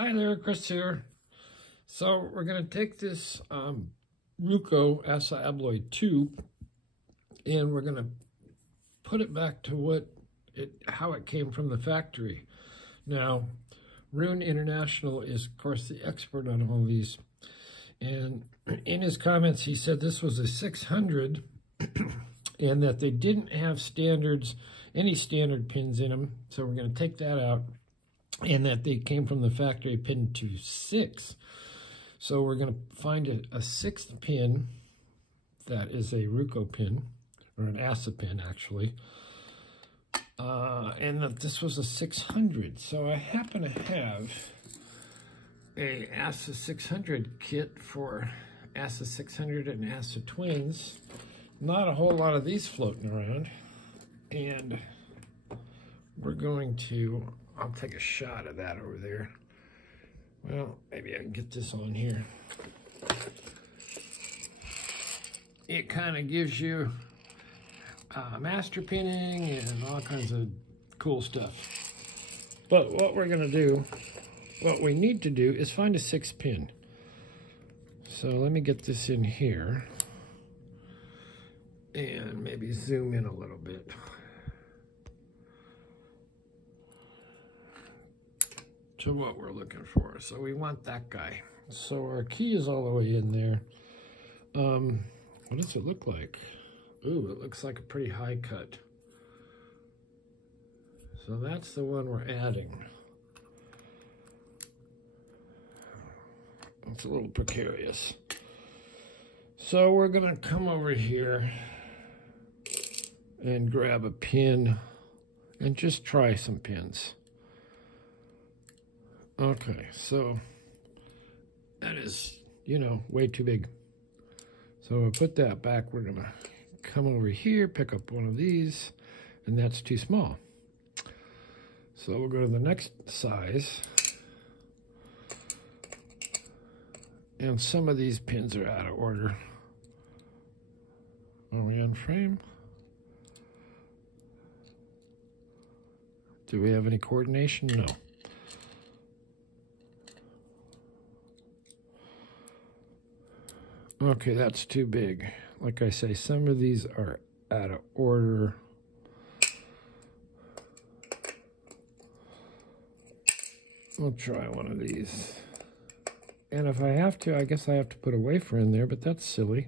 Hi there, Chris here. So we're going to take this Ruko Asa Abloy 2 and we're going to put it back to how it came from the factory. Now, Rune International is, of course, the expert on all these. And in his comments, he said this was a 600 and that they didn't have any standard pins in them. So we're going to take that out. And that they came from the factory pin to 6. So we're going to find a sixth pin that is a Ruko pin, or an Asa pin actually. And that this was a 600. So I happen to have a Asa 600 kit for Asa 600 and Asa twins. Not a whole lot of these floating around. And we're going to... I'll take a shot of that over there. Well, maybe I can get this on here. It kind of gives you master pinning and all kinds of cool stuff. But what we need to do is find a 6 pin. So let me get this in here and maybe zoom in a little bit. To what we're looking for. So we want that guy. So our key is all the way in there. What does it look like? Ooh, it looks like a pretty high cut. So that's the one we're adding. It's a little precarious. So we're gonna come over here and grab a pin and just try some pins. Okay, so that is, way too big. So we'll put that back. We're gonna come over here, pick up one of these, and that's too small. So we'll go to the next size. And some of these pins are out of order. Are we on frame? Do we have any coordination? No. Okay, that's too big. Like I say, some of these are out of order. We'll try one of these. And if I have to, I guess I have to put a wafer in there, but that's silly.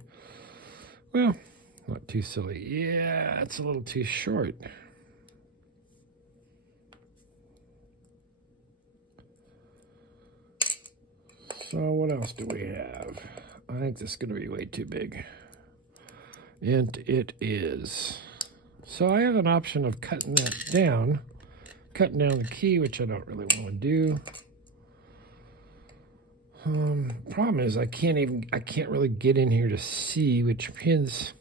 Well, not too silly. Yeah, it's a little too short. So what else do we have? I think this is going to be way too big. And it is. So I have an option of cutting that down. Cutting down the key, which I don't really want to do. Problem is I can't really get in here to see which pins.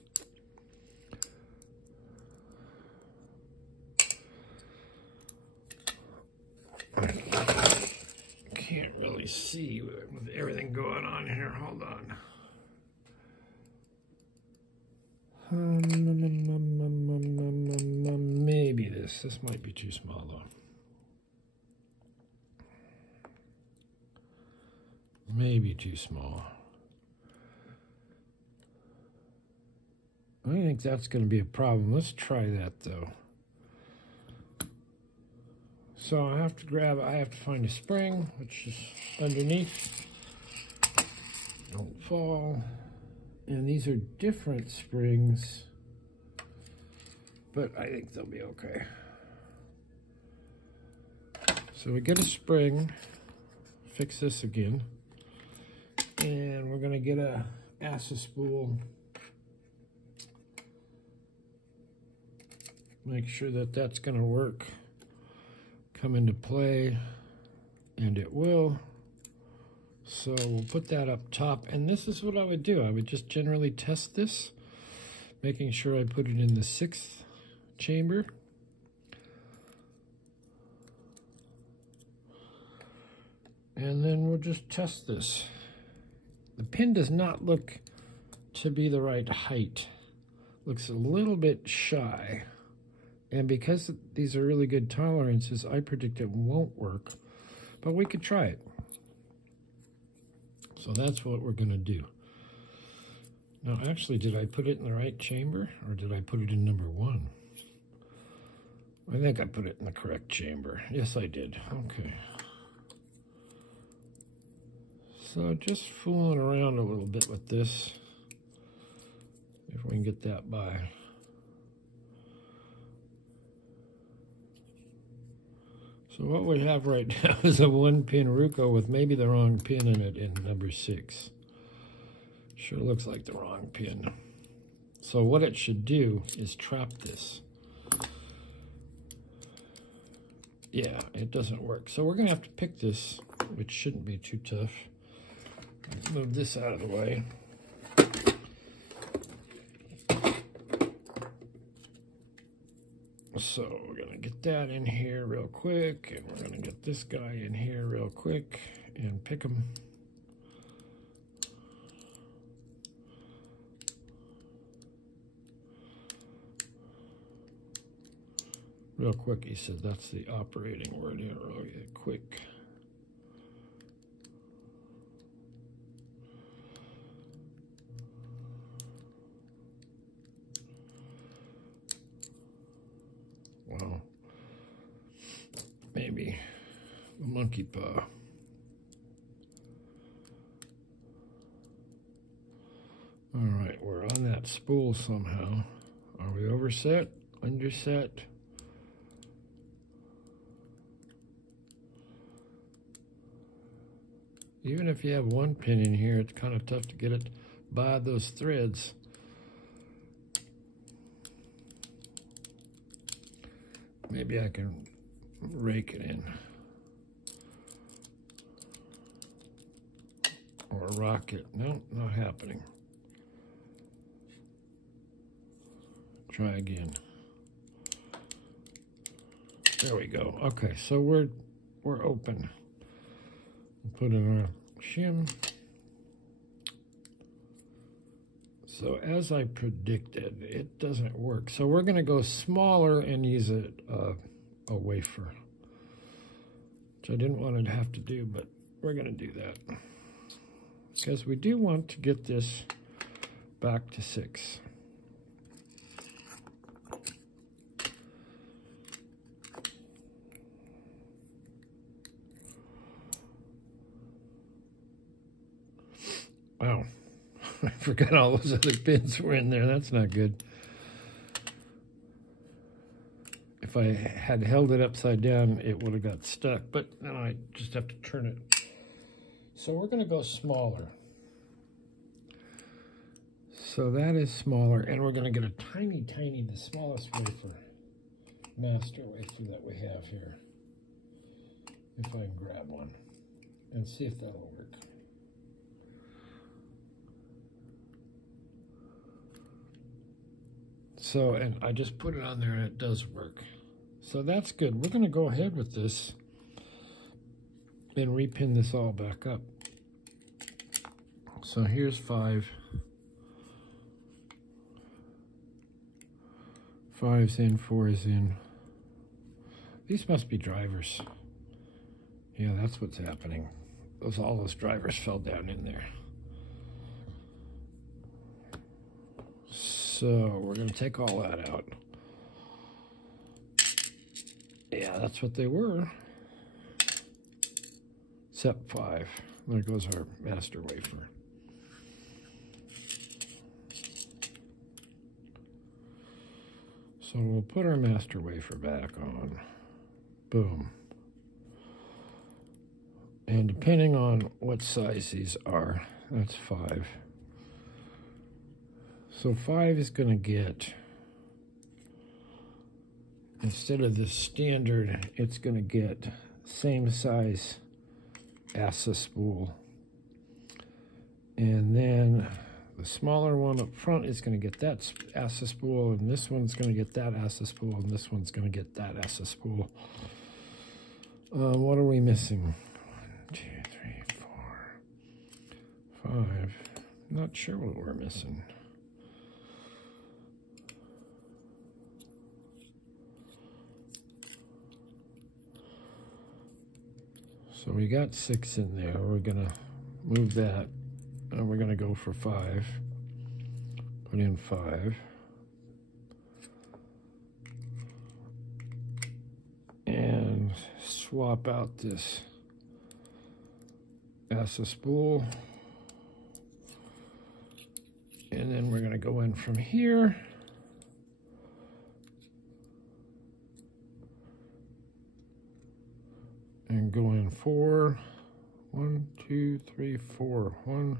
Can't really see with everything going on here. Hold on. Maybe this might be too small though. Maybe too small. I think that's going to be a problem. Let's try that though. So I have to find a spring, which is underneath. Don't fall. And these are different springs, but I think they'll be okay. So we get a spring, fix this again, and we're gonna get a Asa spool. Make sure that that's gonna work. Come into play, and it will. So we'll put that up top, and this is what I would do. I would just generally test this, making sure I put it in the 6th chamber. And then we'll just test this. The pin does not look to be the right height. Looks a little bit shy. And because these are really good tolerances, I predict it won't work, but we could try it. So that's what we're going to do. Now, actually, did I put it in the right chamber, or did I put it in number 1? I think I put it in the correct chamber. Yes, I did. Okay. So just fooling around a little bit with this, if we can get that by. So what we have right now is a 1-pin Ruko with maybe the wrong pin in it in number 6. Sure looks like the wrong pin. So what it should do is trap this. Yeah, it doesn't work. So we're going to have to pick this, which shouldn't be too tough. Let's move this out of the way. So we're going to get that in here real quick, and we're going to get this guy in here real quick and pick him. Real quick, he said that's the operating word here, really quick. Wow. Maybe a monkey paw. All right, we're on that spool somehow. Are we overset? Underset? Even if you have 1 pin in here, it's kind of tough to get it by those threads. Maybe I can rake it in. Or rock it. No, not happening. Try again. There we go. Okay, so we're open. Put in our shim. So as I predicted, it doesn't work. So we're going to go smaller and use a wafer, which I didn't want to have to do, but we're going to do that because we do want to get this back to 6. Wow, I forgot all those other pins were in there. That's not good. If I had held it upside down, it would have got stuck, but now I just have to turn it. So we're going to go smaller. So that is smaller, and we're going to get a tiny, the smallest wafer, master wafer that we have here. If I can grab one and see if that'll work. So, and I just put it on there and it does work. So that's good. We're going to go ahead with this and repin this all back up. So here's 5. 5's in, 4 is in. These must be drivers. Yeah, that's what's happening. All those drivers fell down in there. So we're going to take all that out. Yeah, that's what they were. Except 5. There goes our master wafer. So we'll put our master wafer back on. Boom. And depending on what size these are, that's 5. So 5 is going to get, instead of the standard, it's going to get same size ASA spool. And then the smaller one up front is going to get that ASA spool, and this one's going to get that ASA spool, and this one's going to get that ASA spool. What are we missing? 1, 2, 3, 4, 5. Not sure what we're missing. So we got 6 in there. We're gonna move that, and we're going to go for 5. Put in 5. And swap out this ASA spool. And then we're going to go in from here. And go in 4. 1, 2, 3, 4. 1.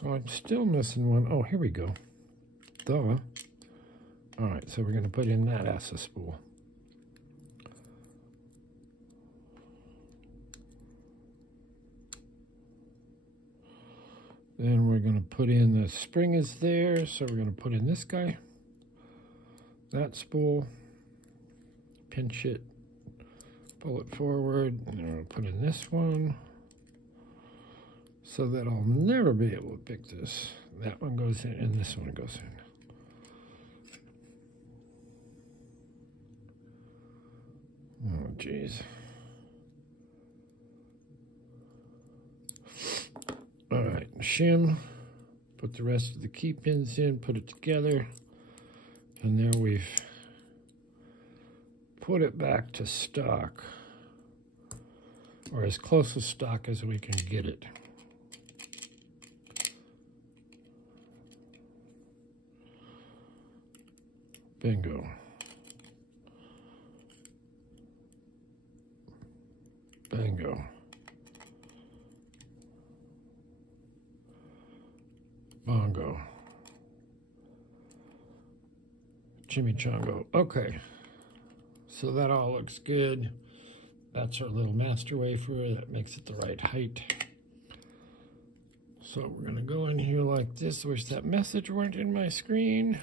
So I'm still missing one. Oh, here we go. Duh. All right, so we're going to put in that ASA spool. Then we're going to put in the spring is there, so we're going to put in this guy. That spool, pinch it, pull it forward, and we're going to put in this one so that I'll never be able to pick this. That one goes in, and this one goes in. Oh, geez. All right, shim, put the rest of the key pins in, put it together. And there we've put it back to stock, or as close to stock as we can get it. Bingo. Bingo. Bongo. Chimichango. Okay, so that all looks good. That's our little master wafer. That makes it the right height. So we're gonna go in here like this. Wish that message weren't in my screen.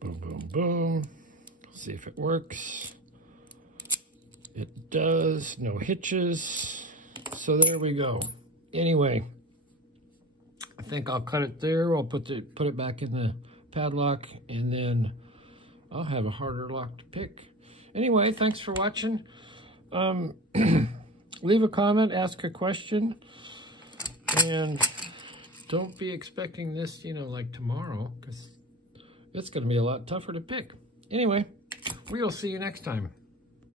Boom, boom, boom. See if it works. It does. No hitches. So there we go. Anyway, I think I'll cut it there. I'll put it back in the padlock, and then I'll have a harder lock to pick. Anyway, thanks for watching. Leave a comment, ask a question, and don't be expecting this, you know, like tomorrow, because it's going to be a lot tougher to pick. Anyway, we'll see you next time.